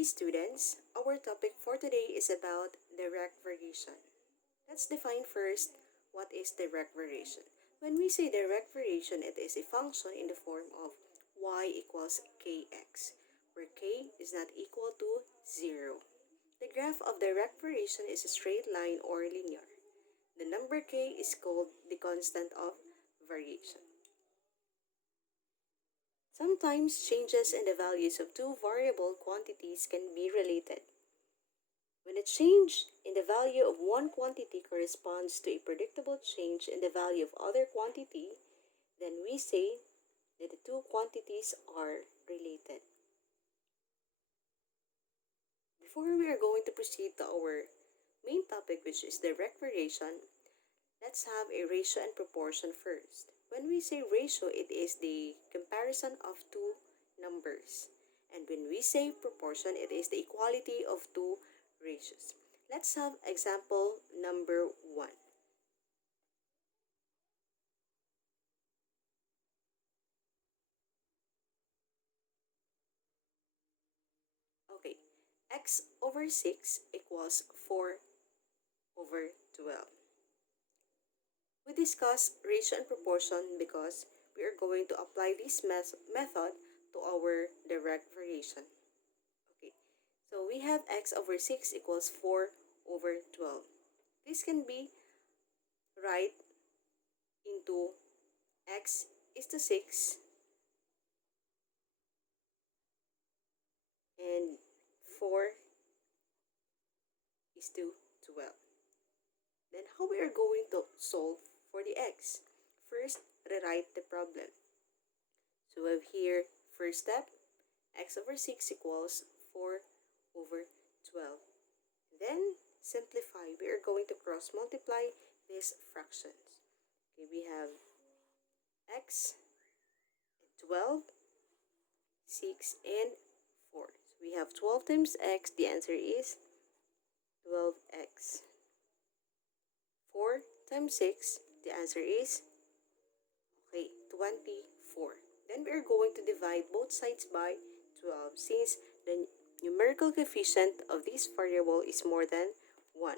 Okay, students, our topic for today is about direct variation. Let's define first what is direct variation. When we say direct variation, it is a function in the form of y equals kx, where k is not equal to 0. The graph of direct variation is a straight line or linear. The number k is called the constant of variation. Sometimes changes in the values of two variable quantities can be related. When a change in the value of one quantity corresponds to a predictable change in the value of other quantity, then we say that the two quantities are related. Before we are going to proceed to our main topic, which is direct variation, let's have a ratio and proportion first. When we say ratio, it is the comparison of two numbers. And when we say proportion, it is the equality of two ratios. Let's have example number 1. Okay, x over 6 equals 4 over 12. We discuss ratio and proportion because we are going to apply this method to our direct variation. Okay, so we have x over 6 equals 4 over 12. This can be right into x is to 6 and 4 is to 12. Then how we are going to solve for the x? First, rewrite the problem. So we have here, first step, x over 6 equals 4 over 12. Then, simplify. We are going to cross multiply these fractions. Okay, we have x, 12, 6, and 4. So we have 12 times x. The answer is 12x. 4 times 6. The answer is, okay, 24. Then we are going to divide both sides by 12 since the numerical coefficient of this variable is more than 1.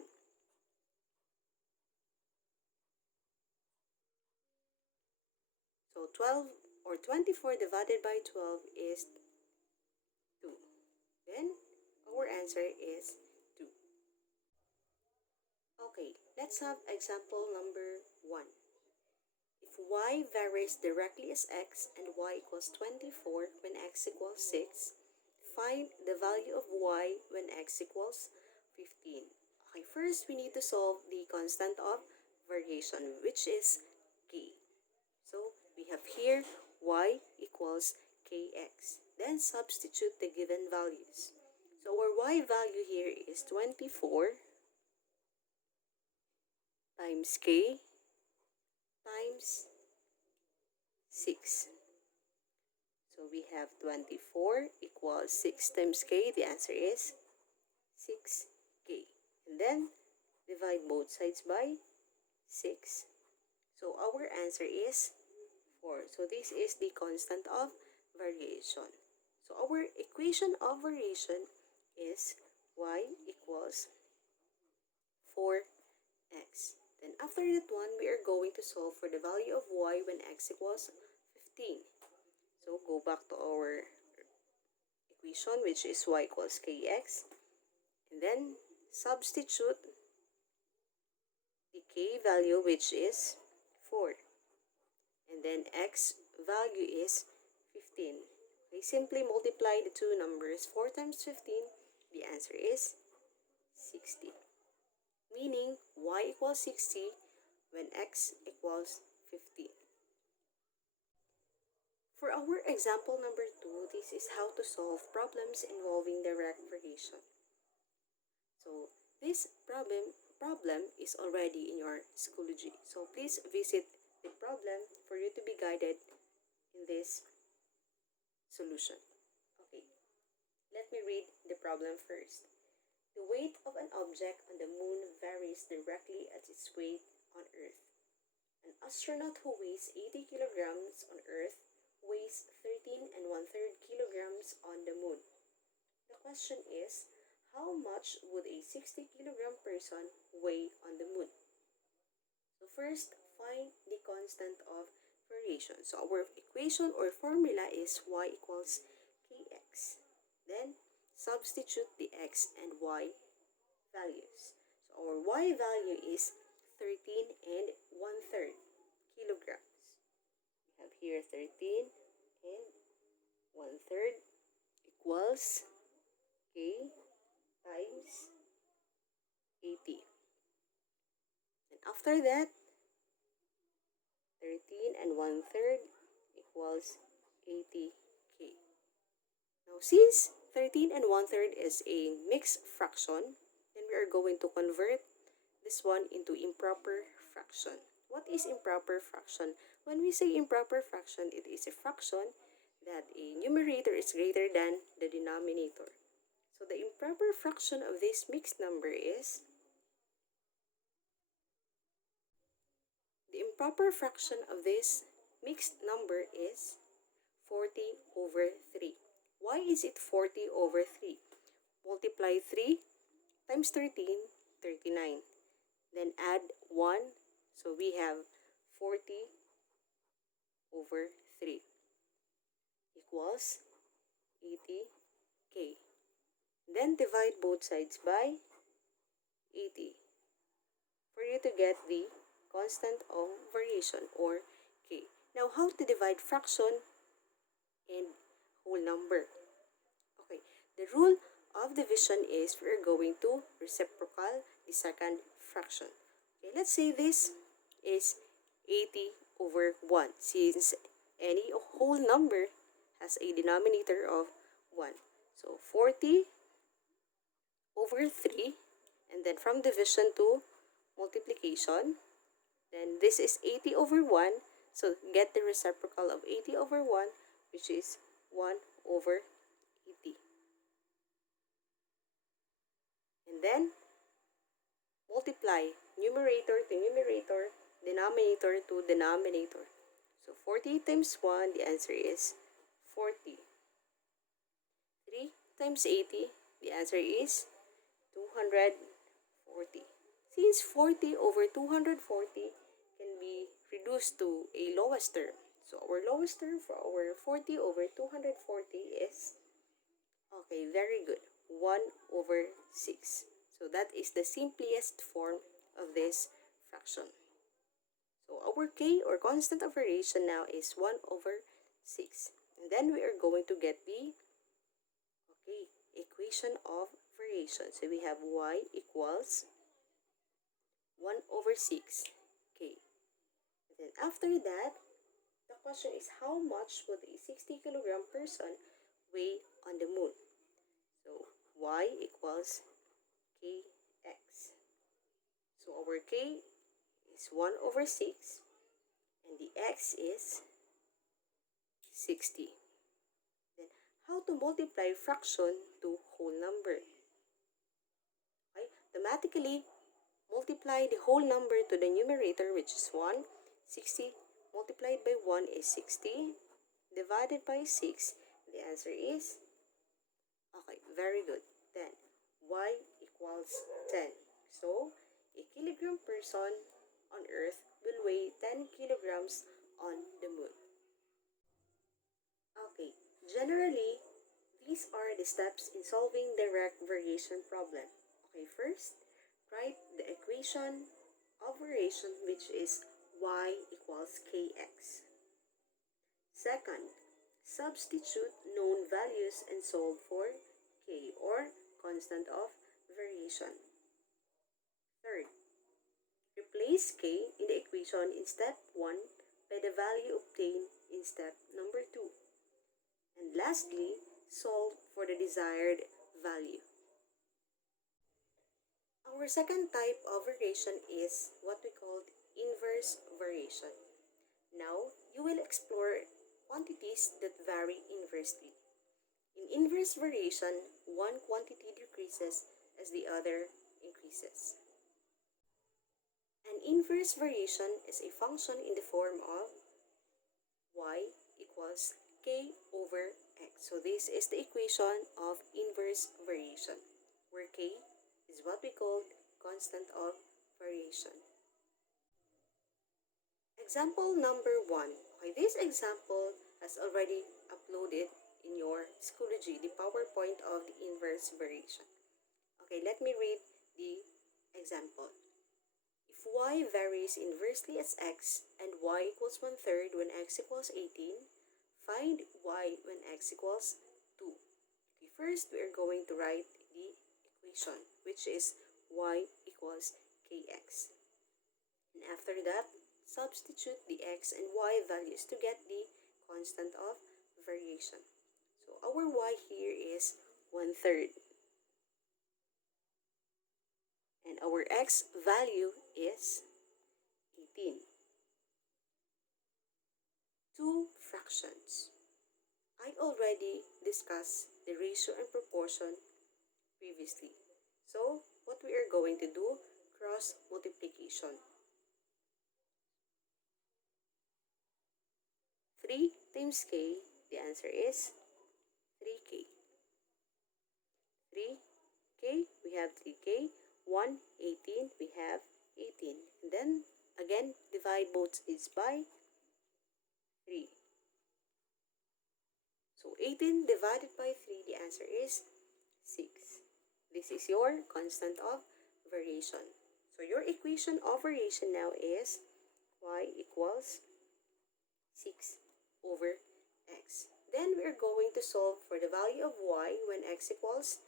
So 12 or 24 divided by 12 is 2. Then our answer is 2. Okay, let's have example number 1. If y varies directly as x and y equals 24 when x equals 6, find the value of y when x equals 15. Okay, first we need to solve the constant of variation, which is k. So we have here y equals kx. Then substitute the given values. So our y value here is 24 times k times 6. So we have 24 equals 6 times k. The answer is 6k. And then divide both sides by 6. So our answer is 4. So this is the constant of variation. So our equation of variation is y equals 4x. Then after that one, we are going to solve for the value of y when x equals 15. So go back to our equation, which is y equals kx. And then substitute the k value, which is 4. And then x value is 15. We simply multiply the two numbers. 4 times 15, the answer is 60. Meaning y equals 60 when x equals 15. For our example number 2, this is how to solve problems involving direct variation. So this problem is already in your Schoology. So please visit the problem for you to be guided in this solution. Okay, let me read the problem first. The weight of an object on the moon varies directly as its weight on Earth. An astronaut who weighs 80 kilograms on Earth weighs 13 and 1/3 kilograms on the moon. The question is, how much would a 60-kilogram person weigh on the moon? So first, find the constant of variation. So our equation or formula is y equals kx. Then, substitute the x and y values. So our y value is 13 and 1/3 kilograms. We have here 13 and 1/3 equals k times 80. And after that, 13 and 1/3 equals 80k. Now, since 13 and 1/3 is a mixed fraction, then we are going to convert this one into improper fraction. What is improper fraction? When we say improper fraction, it is a fraction that a numerator is greater than the denominator. So the improper fraction of this mixed number is, the improper fraction of this mixed number is 40 over 3. Why is it 40 over 3? Multiply 3 times 13, 39. Then add 1, so we have 40 over 3 equals 80k. Then divide both sides by 80 for you to get the constant of variation or k. Now, how to divide fraction and whole number? Okay, the rule of division is we're going to reciprocal the second fraction. Okay, let's say this is 80 over 1 since any whole number has a denominator of 1. So 40 over 3, and then from division to multiplication, then this is 80 over 1, so get the reciprocal of 80 over 1, which is 1 over 80. And then multiply numerator to numerator, denominator to denominator. So 40 times 1, the answer is 40. 3 times 80, the answer is 240. Since 40 over 240 can be reduced to a lowest term, so our lowest term for our 40 over 240 is, okay, very good, 1 over 6. So that is the simplest form of this fraction. So our k or constant of variation now is 1 over 6. And then we are going to get the, okay, equation of variation. So we have y equals 1 over 6k. And then after that, the question is, how much would a 60-kilogram person weigh on the moon? So y equals kx. So our k is 1 over 6 and the x is 60. Then how to multiply fraction to whole number? Okay, automatically multiply the whole number to the numerator, which is 1. 60 multiplied by 1 is 60. Divided by 6, the answer is, okay, very good, 10. Y equals 10. So, a kilogram person on Earth will weigh 10 kilograms on the moon. Okay, generally, these are the steps in solving direct variation problem. Okay, first, write the equation of variation, which is y equals kx. Second, substitute known values and solve for k or constant of variation. Third, replace k in the equation in step 1 by the value obtained in step number 2. And lastly, solve for the desired value. Our second type of variation is what we call inverse variation. Now, you will explore quantities that vary inversely. In inverse variation, one quantity decreases as the other increases. An inverse variation is a function in the form of y equals k over x. So this is the equation of inverse variation. called constant of variation. Example number 1. Okay, this example has already uploaded in your Schoology, the PowerPoint of the inverse variation. Okay, let me read the example. If y varies inversely as x and y equals 1/3 when x equals 18, find y when x equals 2. Okay, first we are going to write the equation, which is y equals kx. And after that, substitute the x and y values to get the constant of variation. So our y here is 1/3. And our x value is 18. Two fractions. I already discussed the ratio and proportion previously. So what we are going to do, cross multiplication. 3 times k, the answer is 3k. 3k, we have 3k. 18, we have 18. And then again, divide both sides by 3. So 18 divided by 3, the answer is 6. This is your constant of variation. So your equation of variation now is y equals 6 over x. Then we are going to solve for the value of y when x equals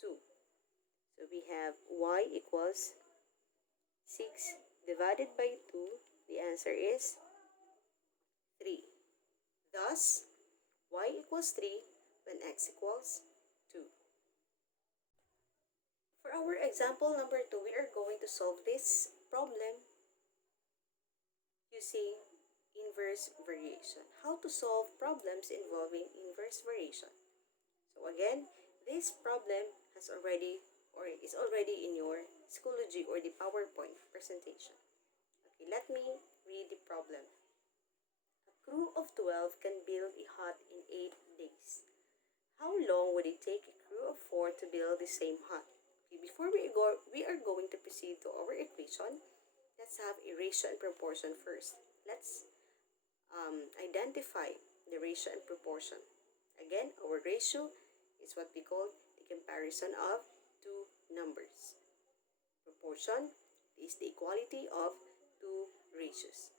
2. So we have y equals 6 divided by 2. The answer is 3. Thus, y equals 3 when x equals 2. For our example number 2, we are going to solve this problem using inverse variation. How to solve problems involving inverse variation. So again, this problem has already or is already in your Schoology or the PowerPoint presentation. Okay, let me read the problem. A crew of 12 can build a hut in 8 days. How long would it take a crew of 4 to build the same hut? Okay, before we are going to proceed to our equation. Let's have a ratio and proportion first. Let's identify the ratio and proportion. Again, our ratio is what we call the comparison of two numbers. Proportion is the equality of two ratios.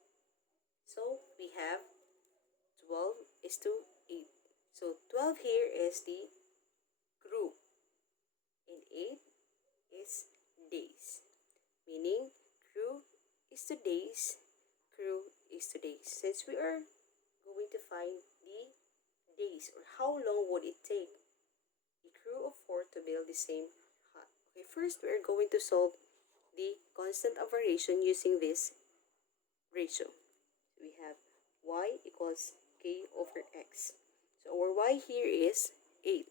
So we have 12 is to 8. So 12 here is the crew and 8 is days. Meaning crew is to days, crew is to days. Since we are going to find the days or how long would it take a crew of 4 to build the same hut. Okay, first we are going to solve the constant of variation using this ratio. We have y equals k over x. So our y here is 8.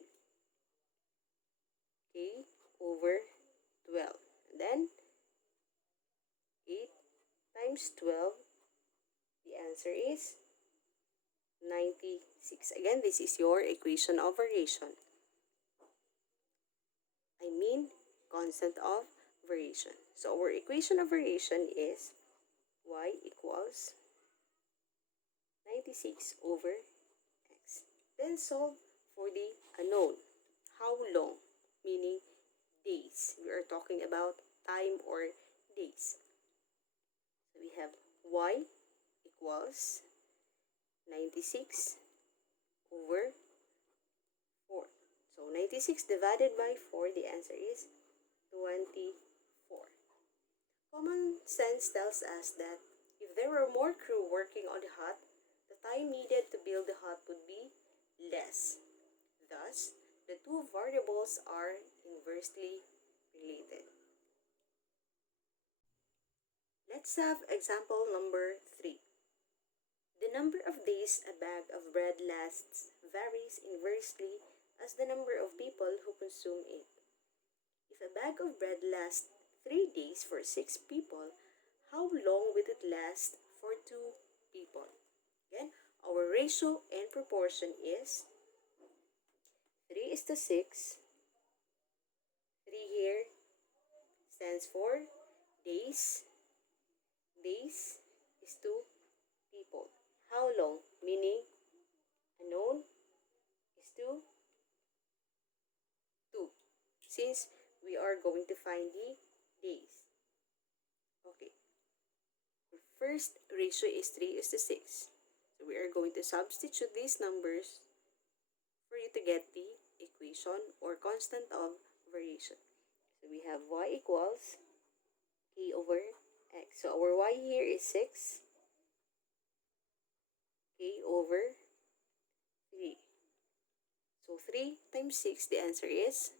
K over 12. And then 8 times 12, the answer is 96. Again, this is your equation of variation. I mean, constant of variation. So our equation of variation is y equals 96 over x. Then solve for the unknown. How long? Meaning days. We are talking about time or days. So we have y equals 96 over 4. So 96 divided by 4, the answer is 24. Common sense tells us that if there were more crew working on the hut, the time needed to build the hut would be less. Thus, the two variables are inversely related. Let's have example number 3. The number of days a bag of bread lasts varies inversely as the number of people who consume it. If a bag of bread lasts 3 days for 6 people, how long will it last for 2 people? Again, our ratio and proportion is 3 is to 6. 3 here, stands for days. Days is 2 people. How long? Meaning unknown is 2. Since we are going to find the days. Okay. The first ratio is 3:6. So we are going to substitute these numbers for you to get the equation or constant of variation. So we have y equals k over x. So our y here is 6, k over 3. So 3 times 6, the answer is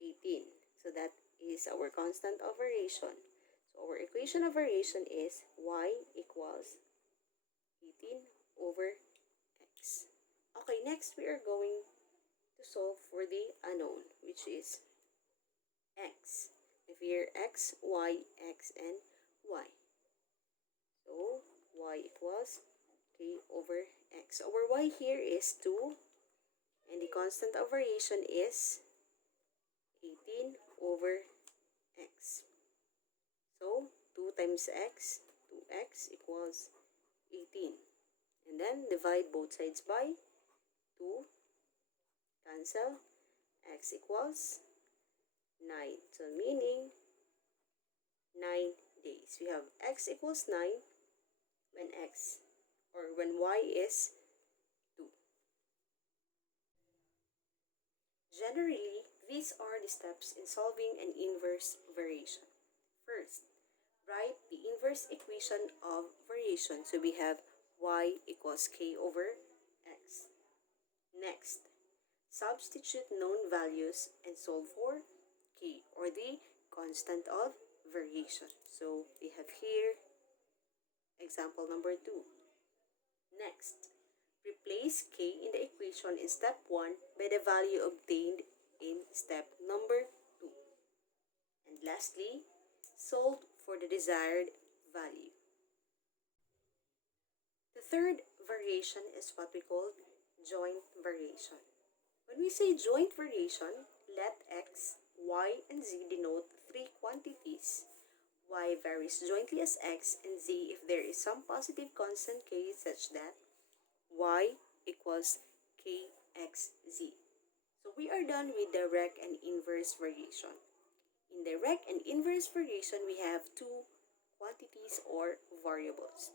18. So that is our constant of variation. So our equation of variation is y equals 18 over x. Okay, next we are going to solve for the unknown, which is x. If here x, y, x, and y. So y equals k over x. Our y here is 2, and the constant of variation is 18 over x. So 2 times x, 2x equals 18. And then divide both sides by 2, cancel, x equals 9. So meaning 9 days. We have x equals 9 when x or when y is 2. Generally, these are the steps in solving an inverse variation. First, write the inverse equation of variation. So we have y equals k over x. Next, substitute known values and solve for k, or the constant of variation. So we have here example number 2. Next, replace k in the equation in step 1 by the value obtained in step number 2. And lastly, solve for the desired value. The third variation is what we call joint variation. When we say joint variation, let x, y, and z denote 3 quantities. Y varies jointly as x and z if there is some positive constant k such that y equals kxz. So we are done with direct and inverse variation. In direct and inverse variation, we have 2 quantities or variables.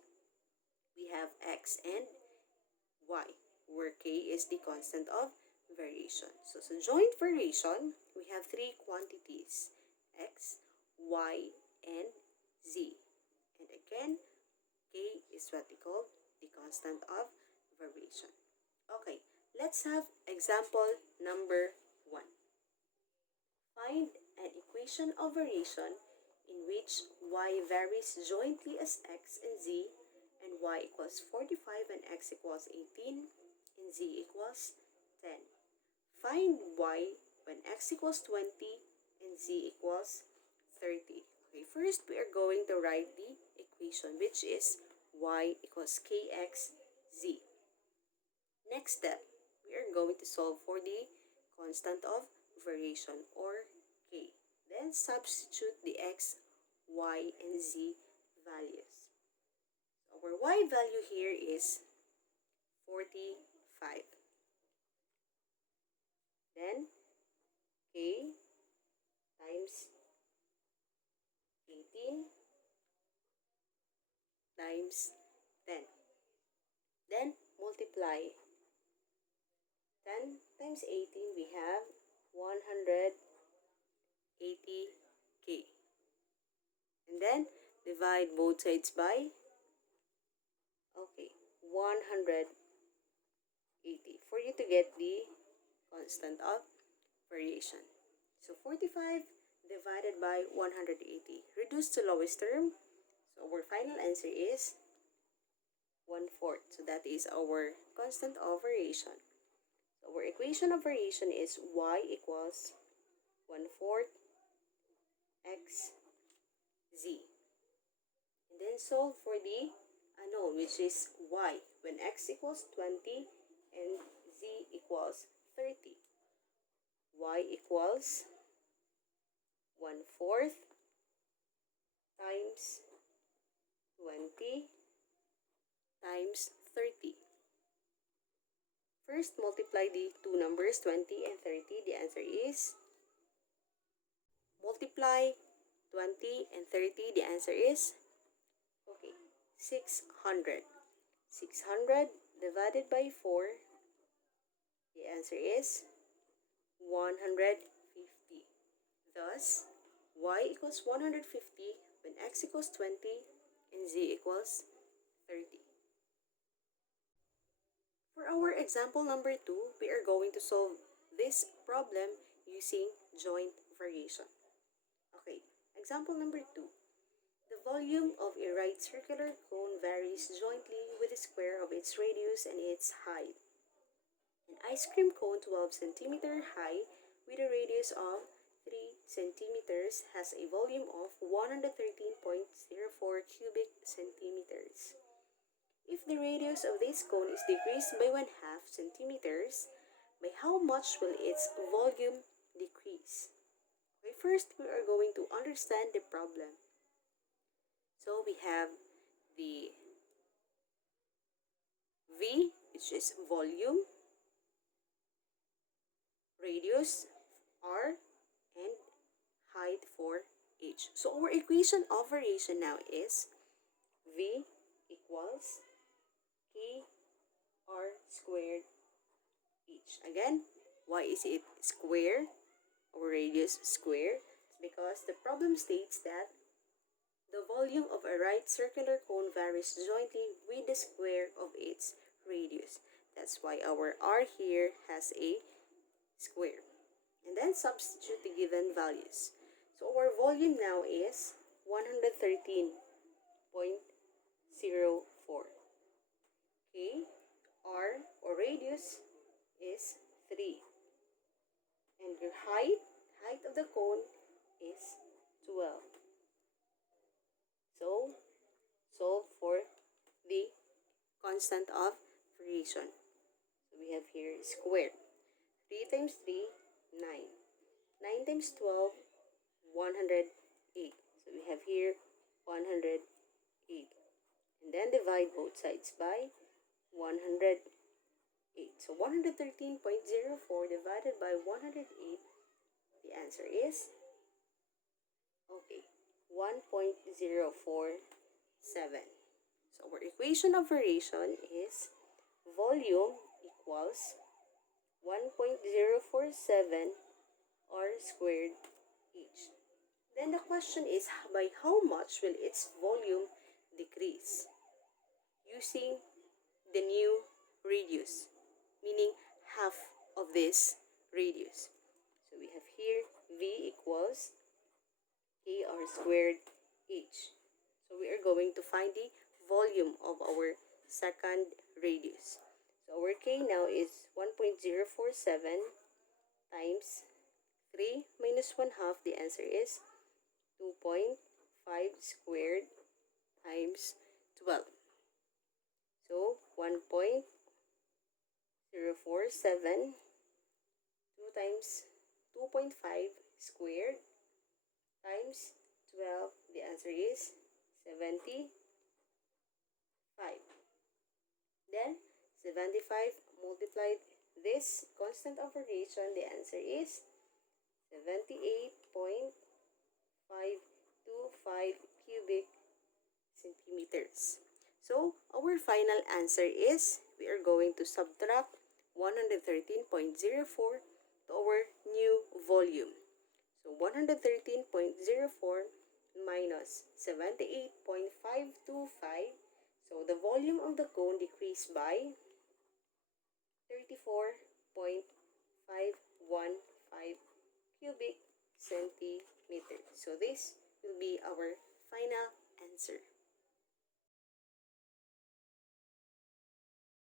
We have x and y, where k is the constant of variation. So joint variation, we have 3 quantities, x, y, and z. And again, k is what we call the constant of variation. Okay, let's have example number 1. Find an equation of variation in which y varies jointly as x and z, and y equals 45 and x equals 18 and z equals 10. Find y when x equals 20 and z equals 30. Okay, first we are going to write the equation, which is y equals kxz. Next step, we are going to solve for the constant of variation, or k. Then substitute the x, y, and z values. Our y value here is 45. Then k times 18 times 10. Then multiply. 10 times 18, we have 180k. And then divide both sides by 180 for you to get the constant of variation. So 45 divided by 180. Reduce to lowest term. So our final answer is 1/4. So that is our constant of variation. So our equation of variation is y equals 1/4 x z. And then solve for the unknown, which is y, when x equals 20 and z equals 30. Y equals 1/4 times 20 times 30. First, multiply the two numbers, 20 and 30. The answer is, multiply 20 and 30. The answer is, okay, 600. 600 divided by 4. The answer is 150. Thus, y equals 150 when x equals 20 and z equals 30. For our example number 2, we are going to solve this problem using joint variation. Okay, example number 2. The volume of a right circular cone varies jointly with the square of its radius and its height. An ice cream cone 12 cm high with a radius of 3 centimeters has a volume of 113.04 cubic centimeters. If the radius of this cone is decreased by 1/2 centimeters, by how much will its volume decrease? Okay, first we are going to understand the problem. So we have the V, which is volume, radius R, and height for H. So our equation of variation now is V equals K R squared H. Again, why is it square or radius square? It's because the problem states that the volume of a right circular cone varies jointly with the square of its radius. That's why our R here has a square. And then substitute the given values. So our volume now is 113.04. Okay, R or radius is 3. And your height of the cone is 12. So, solve for the constant of variation. So we have here square. 3 times 3, 9. 9 times 12, 108. So we have here 108. And then divide both sides by 108. So 113.04 divided by 108, the answer is, okay, 1.047. So our equation of variation is volume equals 1.047 R squared H. Then the question is, by how much will its volume decrease? Using the new radius, meaning half of this radius. So we have here V equals KR squared H. So we are going to find the volume of our second radius. So our K now is 1.047 times 3 minus 1/2. The answer is 2.5 squared times 12. So 1.047, 2 times 2.5 squared times 12. The answer is 75. Then 75 multiplied this constant of variation. The answer is 78.525 cubic centimeters. So our final answer is, we are going to subtract 113.04 to our new volume. So 113.04 minus 78.525. So the volume of the cone decreased by 34.515 cubic centimeters. So this will be our final answer.